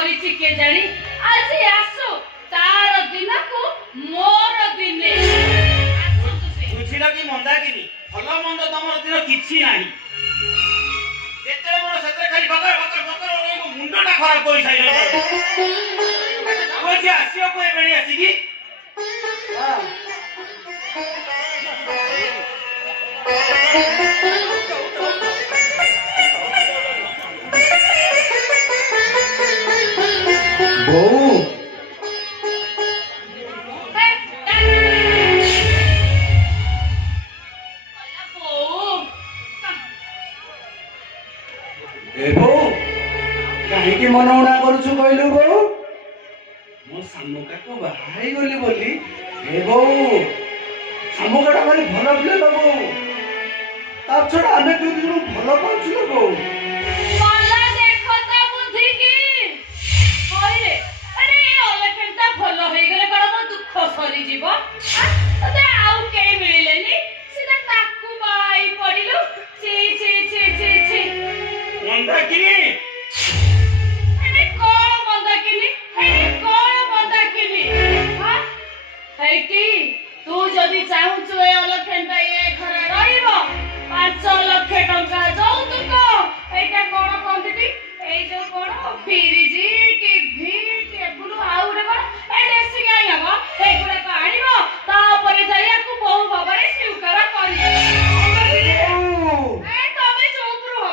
କରିଛି କେଜାଣି ଆଜି ଆସୁ ତାର ଦିନକୁ ମୋର ଦିନେ ବୁଝିଲ କି ମନ୍ଦାକିନି ଭଲ ମନ୍ଦ ତମର ଦିନ କିଛି ନାହିଁ ଯେତେବେଳେ ମୋର ସେଥିରେ ଖାଲି ବକର ବକର ବକର ମୋ ମୁଣ୍ଡଟା ଖରାପ କରିସାଇଲାଣି ଆସିବାକୁ ଏବେ ଆସିକି ବୋଉ କାହିଁକି ମନ ଉଣା କରୁଛୁ କହିଲୁ ବୋଉ? ମୋ ସାମୁକାକୁ ବାହା ହେଇଗଲି ବୋଲି। ଏ ବୋଉ ସାମୁକାଟା ଭାରି ଭଲ ପିଲା ଲୋ ବୋଉ। ତା ଛଡା ଆମେ ଦୁଇ ଜଣ ଭଲ ପାଉଛୁ ଲୋ ବୋଉ। ଭଲ ହେଇଗଲେ କଣ ମୋ ଦୁଃଖ ସରିଯିବ ଆଉ କେହି ମିଳିଲେନି ସିଧା ତାକୁ ବାଇ ପଡିଲୁ ଛି ଛି ଛି ଛି ଛି ମନ୍ଦାକିନି ହେଇଟି ତୁ ଯଦି ଚାହୁଁଛୁ ଏ ଅଲକ୍ଷେଣ୍ଟା ଏ ଘରେ ରହିବ 5 ଲକ୍ଷ ଟଙ୍କା ଯୌତୁକ ଏଇଟା କଣ କହନ୍ତି ଏଇ ଯୋଉ କଣ ଫ୍ରିଜ ଟିଭି ଟେବୁଲ ଆଉ ଗୋଟେ କଣ ଏ ଡ୍ରେସିଂ ଆଇନବ ଏଗୁଡାକ ଆଣିବ ତାପରେ ଯାଇ ଆକୁ ବହୁ ଭାବରେ ସ୍ୱୀକାର କରିବ ତମେ ଚୁପ ରୁହ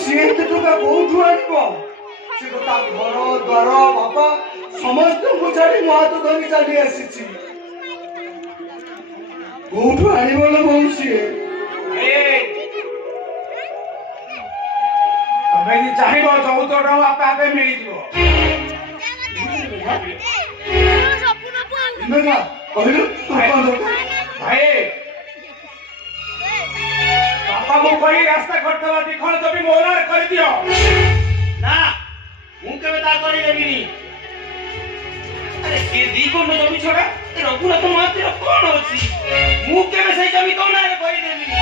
ସିଏ ଏତେ ଟଙ୍କା କୋଉଠୁ ଆଣିବ? ସେ ତ ତା ଘର ଦ୍ୱାର ବାପା ସମସ୍ତଙ୍କୁ ଛାଡି ମୋ ହାତ ଧରି ଚାଲି ଆସିଛି। କୋଉଠୁ ଆଣିବ ଲୋ ବୋଉ ସିଏ? ତମେ ଯଦି ଚାହିଁବ ଯୌତୁକ ଆପେ ଆପେ ମିଳିଯିବ। କହିଲୁ ଭାଇ ବାପା ମୁଁ କହି ରାସ୍ତା କରିଦେବା ଦିଖଣ୍ଡ ଜମି ମୋ ନାଁରେ କରିଦିଅ। ନା ମୁଁ କେବେ ତା କରିଦେବିନି। ଆରେ ସେ ଦିଖଣ୍ଡ ଜମି ଛଡା ରଘୁନାଥ ମହାନ୍ତିର କଣ ଅଛି? ମୁଁ କେବେ ସେଇ ଜମି ତୋ ନାଁରେ କରିଦେବିନି।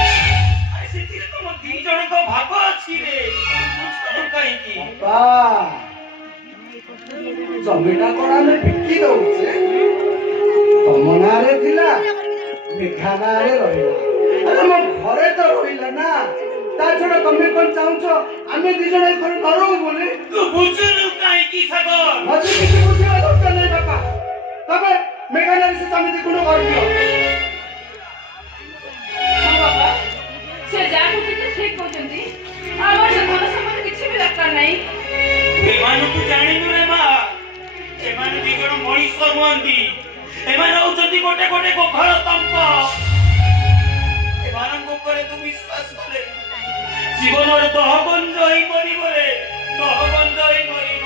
ଆରେ ସେଥିରେ ତମ ଦି ଜଣଙ୍କ ଭାଗ ଅଛି ରେ କାହିଁକି? ଜମିଟା କଣ ଆମେ ବିକି ଦଉଛେ? ତମ ନାଁରେ ଥିଲା ମେଘା ନାଁରେ ରହିଲା ଆମ ଘରେ ତ ରହିଲା ନା। ତା ଛଡା ତମେ କଣ ଚାହୁଁଛ ଆମେ ଦି ଜଣ ଘରେ ନ ରହୁ ବୋଲି? ତୁ ବୁଝୁନୁ କାହିଁକି ସାଗର? ମତେ କିଛି ବୁଝିବା ଦରକାର ନାହିଁ ବାପା। ତମେ ମେଘା ନାଁରେ ସେ ଜମି ଦି ଖଣ୍ଡ କରିଦିଅ। ବାପା ସେ ଯାହା କହୁଛନ୍ତି ଠିକ କହୁଛନ୍ତି ଆମର ସେ ଧନ ସମ୍ପତ୍ତି କିଛି ବି ଦରକାର ନାହିଁ। ଏମାନଙ୍କୁ ଜାଣିନୁ ରେ ମା ଏମାନେ ଦି ଜଣ ମଣିଷ ନୁହନ୍ତି। ଏମାନେ ହଉଛନ୍ତି ଗୋଟେ ଗୋଟେ ଗୋଖର ତମ୍ପ। ଏମାନଙ୍କ ଉପରେ ତୁ ବିଶ୍ୱାସ କଲେ ଜୀବନର ଦହଗଞ୍ଜ ହେଇ ମରିବ ରେ ଦହଗଞ୍ଜ ହେଇ ମରିବ।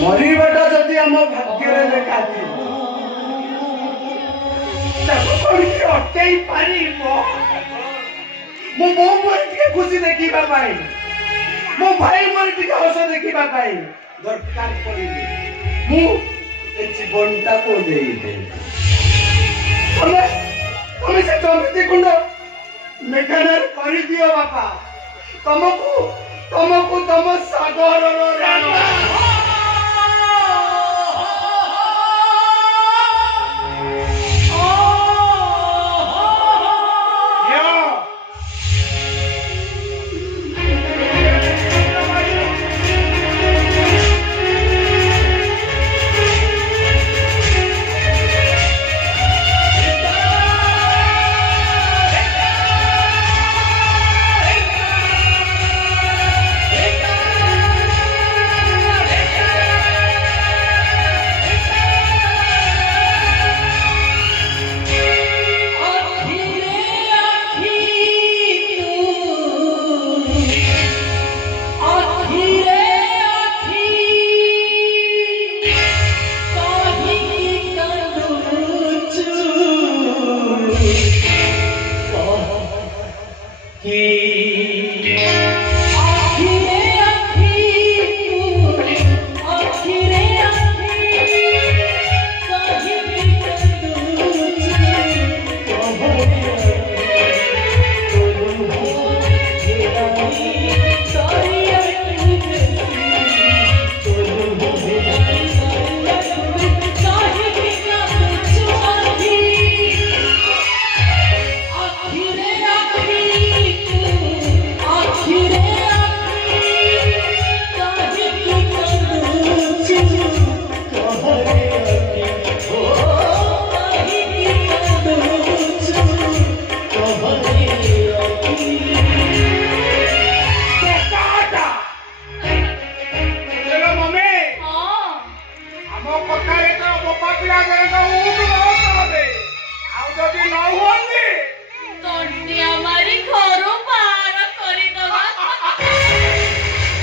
ମରିବାଟା ଯଦି ଆମ ଭାଗ୍ୟରେ ଲେଖା ଥିବ ତାକୁ କରିକି ଅଟେଇ ପାରିବ? ମୋ ବୋଉ ମୋର ଟିକେ ଖୁସି ଦେଖିବା ପାଇଁ ମୋ ଭାଇ ମୋର ଟିକେ ହସ ଦେଖିବା ପାଇଁ ଦରକାର ପଡ଼ିଲେ ମୁଁ ଏ ଜୀବନଟାକୁ ଦେଇଦେବି। ତମେ ସେ ଜମି ଦି ଖଣ୍ଡ ମେଘାନାରେ କରିଦିଅ ବାପା। ତମକୁ ତମ ସାଗରର